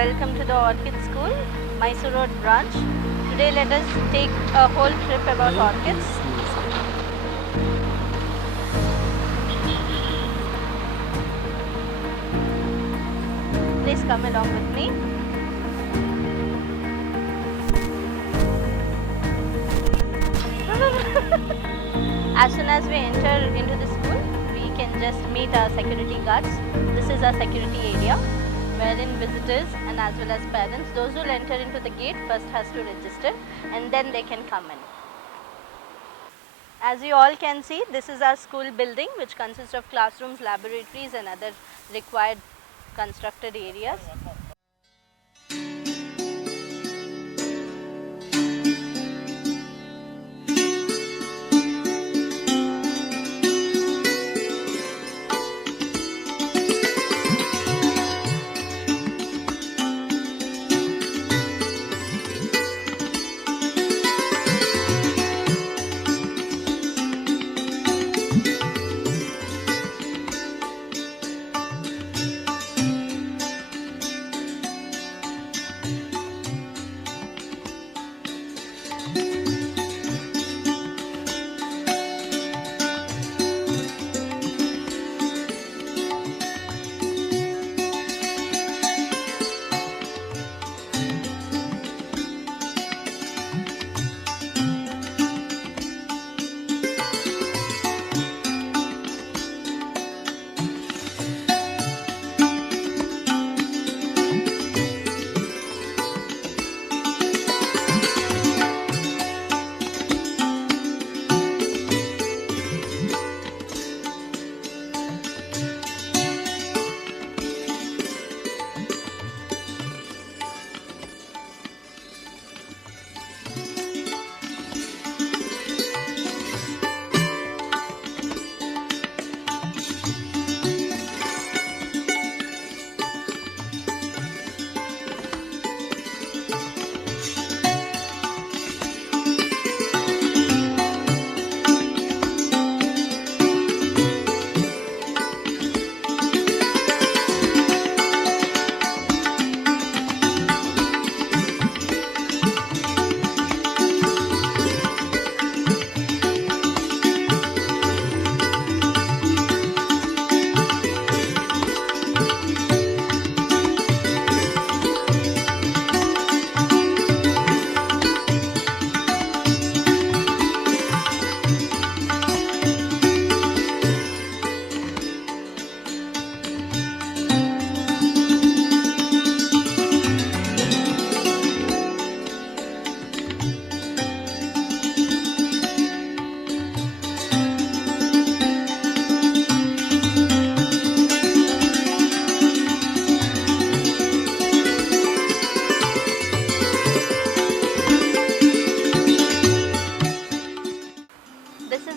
welcome to the Orchid School, Mysore Road branch. Today let us take a whole trip about orchids. Please come along with me. As soon as we enter into the school, we can just meet our security guards. This is our security area, wherein visitors and as well as parents, those who will enter into the gate first has to register and then they can come in. As you all can see, this is our school building, which consists of classrooms, laboratories and other required constructed areas.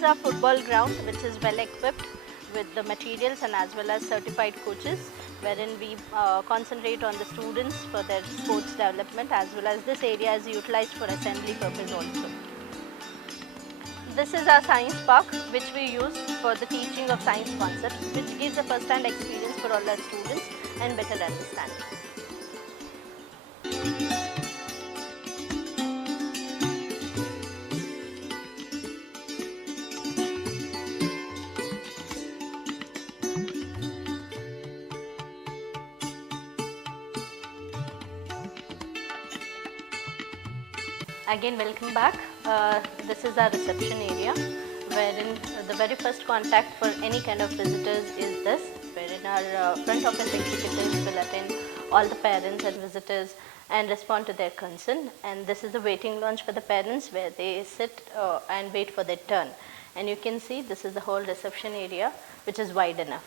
Our football ground, which is well equipped with the materials and as well as certified coaches, wherein we concentrate on the students for their sports development, as well as this area is utilized for assembly purpose also. This is our science park, which we use for the teaching of science concepts, which gives a first-hand experience for all our students and better understanding. Again, welcome back. This is our reception area, wherein the very first contact for any kind of visitors is this, wherein our front office executives will attend all the parents and visitors and respond to their concern. And this is the waiting lounge for the parents, where they sit and wait for their turn. And you can see this is the whole reception area, which is wide enough.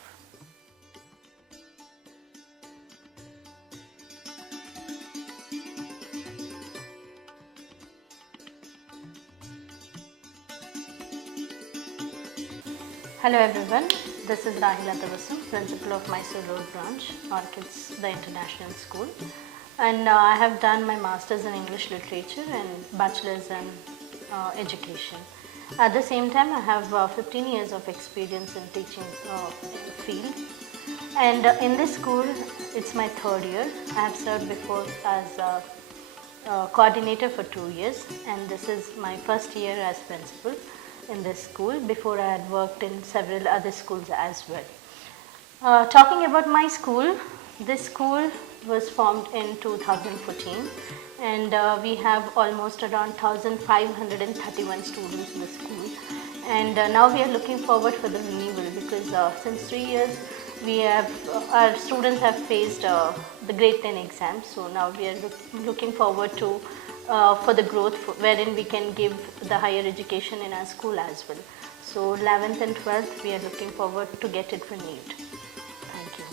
Hello everyone, this is Rahila Tavasam, Principal of Mysore Road Branch, Orchids, the International School. And I have done my Masters in English Literature and Bachelor's in Education. At the same time, I have 15 years of experience in teaching field. And in this school, it's my third year. I have served before as a coordinator for 2 years, and this is my first year as principal in this school. Before, I had worked in several other schools as well. Talking about my school, this school was formed in 2014, and we have almost around 1,531 students in the school. And now we are looking forward for the renewal, because since 3 years we have our students have faced the grade 10 exams. So now we are looking forward to for the growth wherein we can give the higher education in our school as well. So 11th and 12th we are looking forward to get it renewed. Thank you.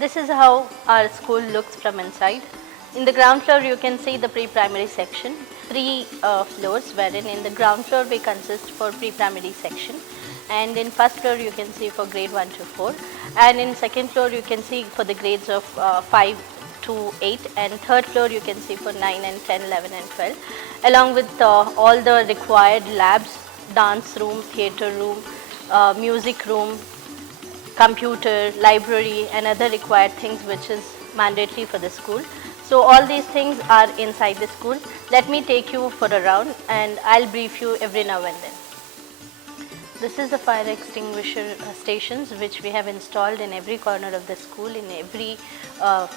This is how our school looks from inside. In the ground floor you can see the pre-primary section, 3 floors, wherein in the ground floor we consist for pre-primary section, and in first floor you can see for grade 1 to 4, and in second floor you can see for the grades of 5 to 8, and third floor you can see for 9 and 10, 11 and 12, along with all the required labs, dance room, theatre room, music room, computer, library and other required things which is mandatory for the school. So all these things are inside the school. Let me take you for a round and I'll brief you every now and then. This is the fire extinguisher stations which we have installed in every corner of the school, in every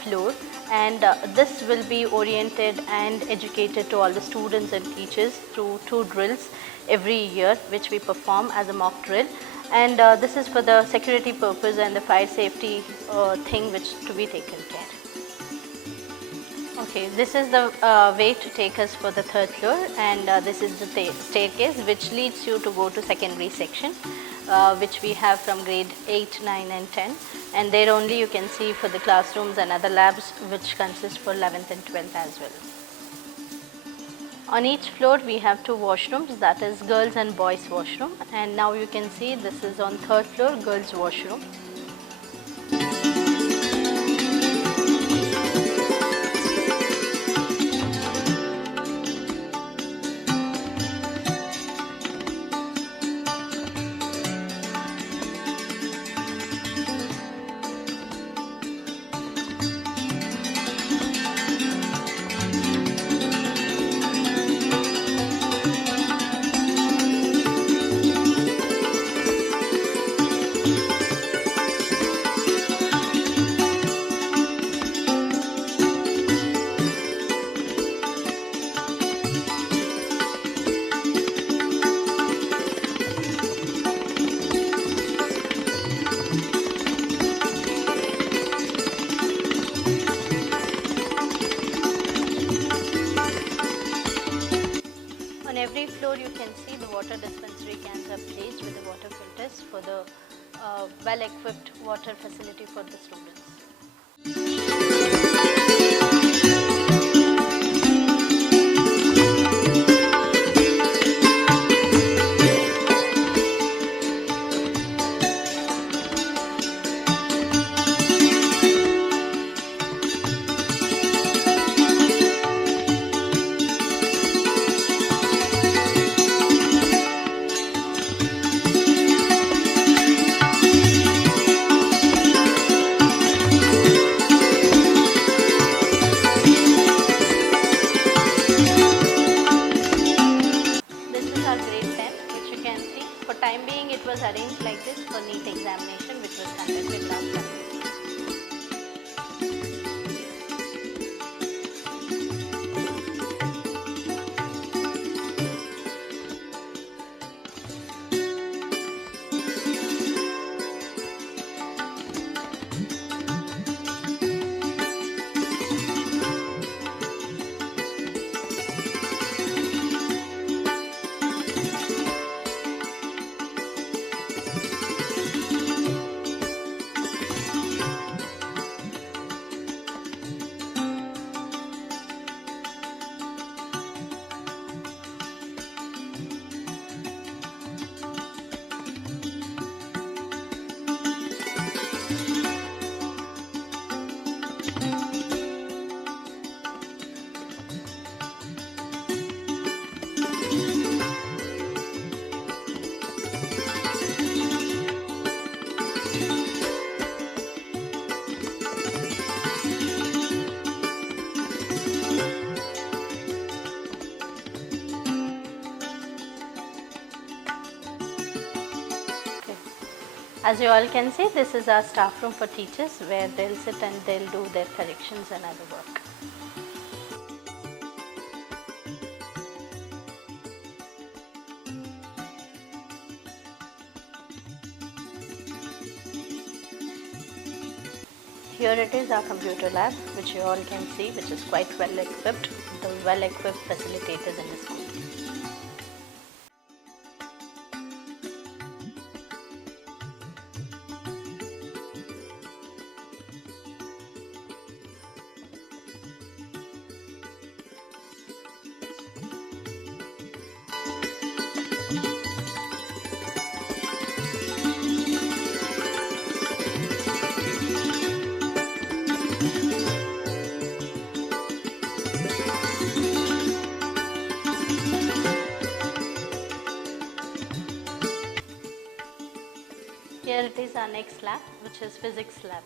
floor, and this will be oriented and educated to all the students and teachers through 2 drills every year which we perform as a mock drill. And this is for the security purpose and the fire safety thing which to be taken care. Okay, this is the way to take us for the 3rd floor, and this is the staircase which leads you to go to secondary section, which we have from grade 8, 9 and 10, and there only you can see for the classrooms and other labs which consist for 11th and 12th as well. On each floor we have 2 washrooms, that is girls and boys washroom, and now you can see this is on 3rd floor, girls washroom. On every floor you can see the water dispensary cans are placed with the water filters for the well-equipped water facility for the students. For time being it was arranged like this for NEET examination which was conducted last Sunday. As you all can see, this is our staff room for teachers where they'll sit and they'll do their corrections and other work. Here it is, our computer lab, which you all can see, which is quite well equipped, the well equipped facilitators in the school. Here it is, our next lab, which is physics lab.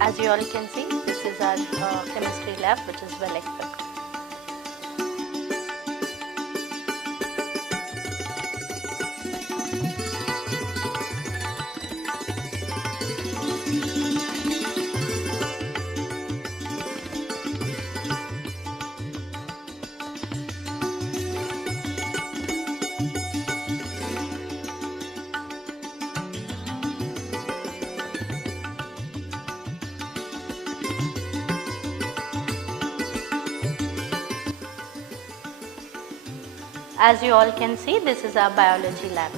As you all can see, this is our chemistry lab, which is well equipped. As you all can see, this is our biology lab.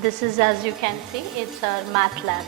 This is, as you can see, it's our math lab.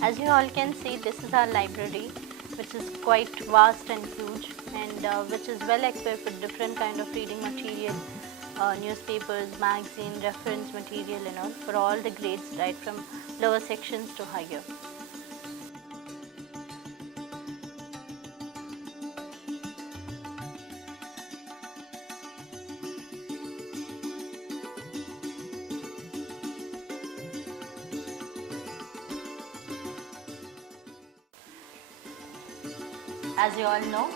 As you all can see, this is our library, which is quite vast and huge, and which is well equipped with different kind of reading material, newspapers, magazine, reference material, for all the grades, right from lower sections to higher. As you all know,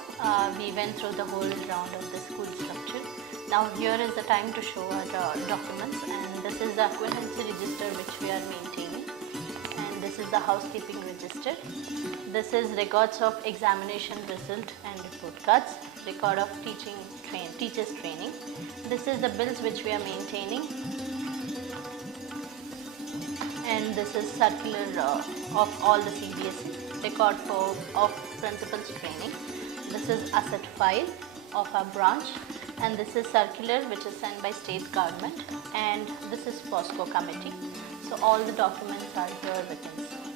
we went through the whole round of the school structure. Now here is the time to show our documents, and this is the occupancy register which we are maintaining, and this is the housekeeping register. This is records of examination result and report cards, record of teachers training. This is the bills which we are maintaining, and this is circular of all the CBSE, record of principals training. This is asset file of our branch, and this is circular which is sent by state government, and this is POSCO committee. So all the documents are here with us.